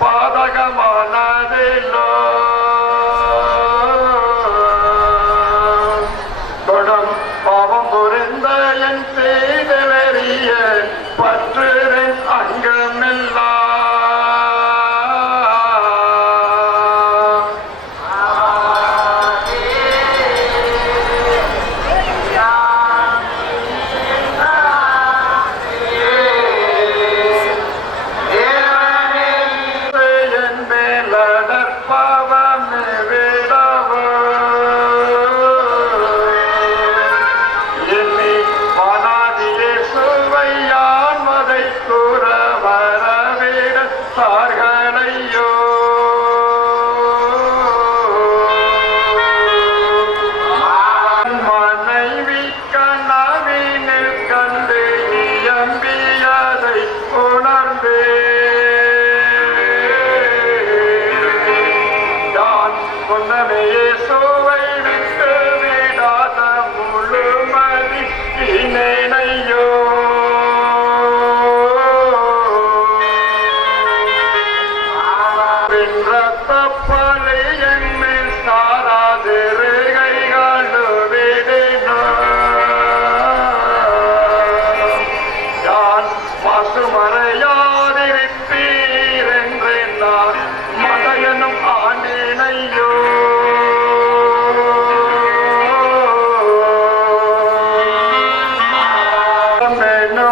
பாதக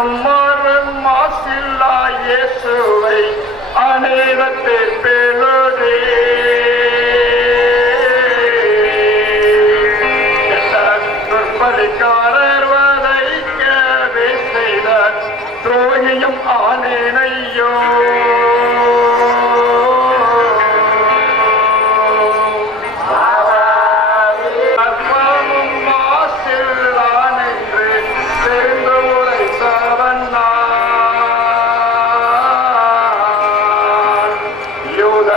அம்மாறன் மாசில்லா இயேசுவை அநேகத்தை பேணுதே. பலிக்கா அமுத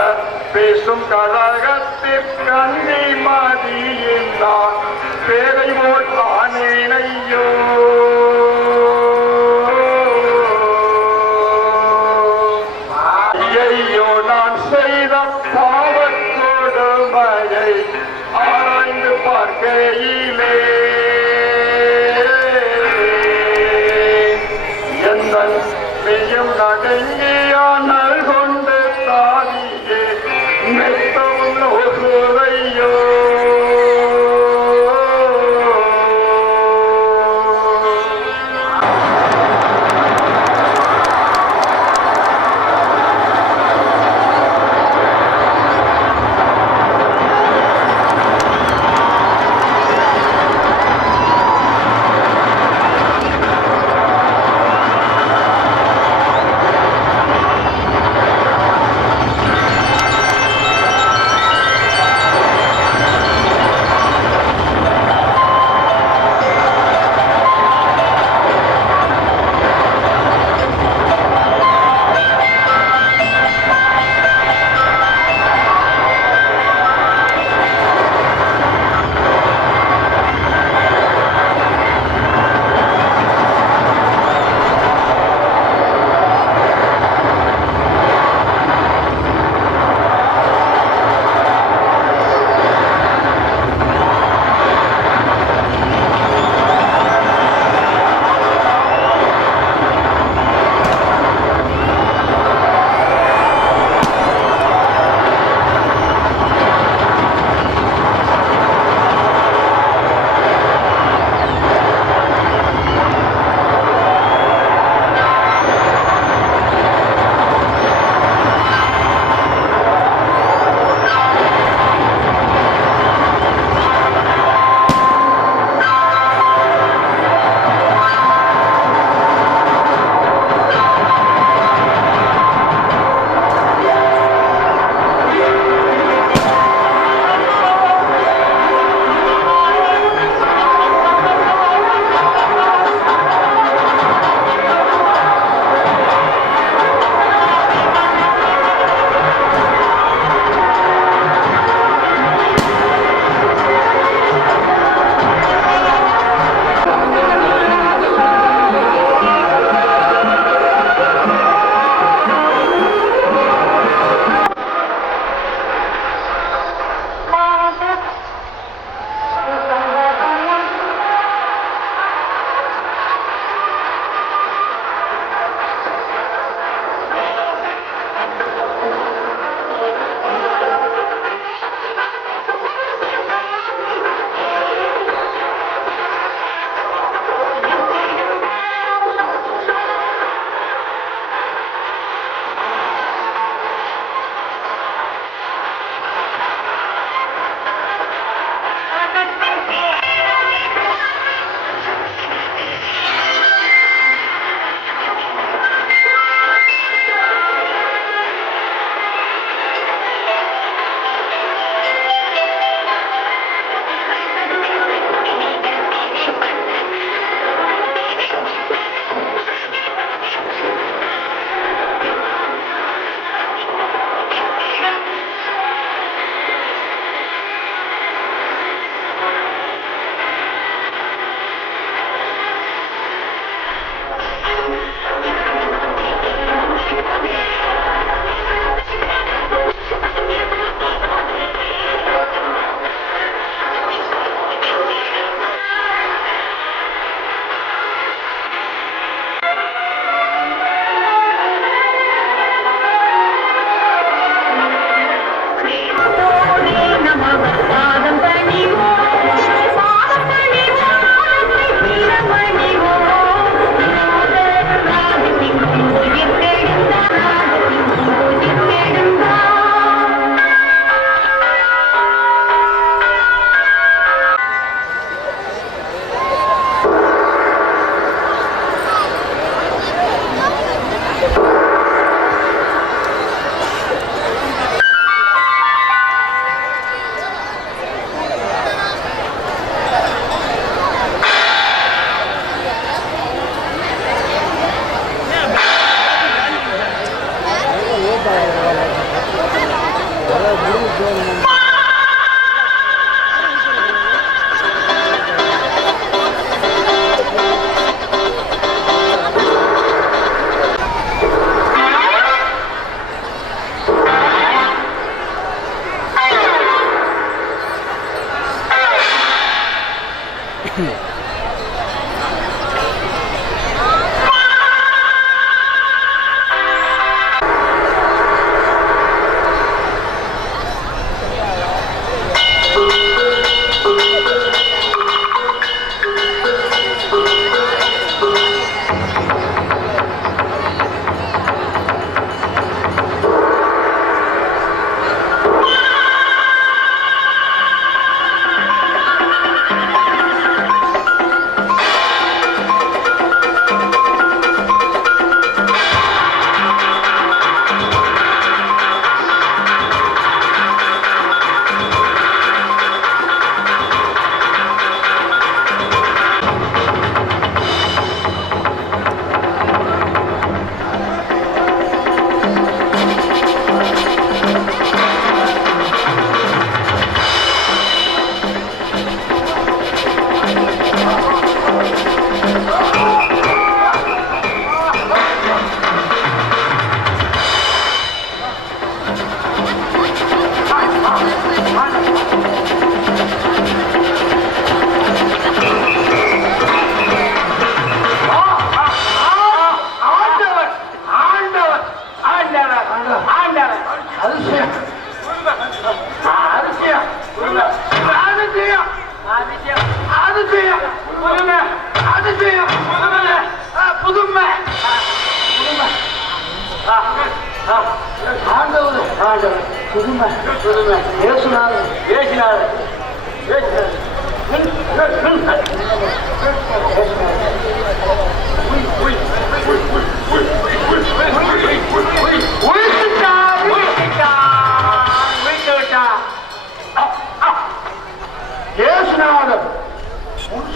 பேசும் கழகத்திற்கண்ணி மதியின் நான் பேரை போல் ஆனேனையோ Durma, durma. Diyorsun abi. Geçin abi. Geçin.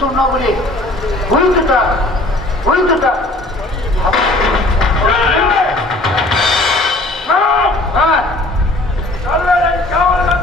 சொன்னா புரிய உயிர்த்துட்டா உயிர்த்துட்டா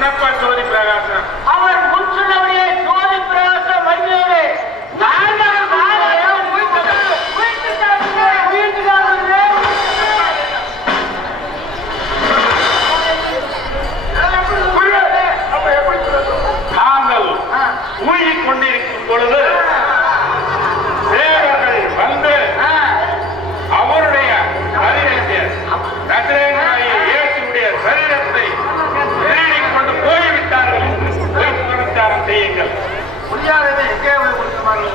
na patrulha. எங்கே கொடுக்குமாறு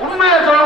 உண்மையை சொல்ல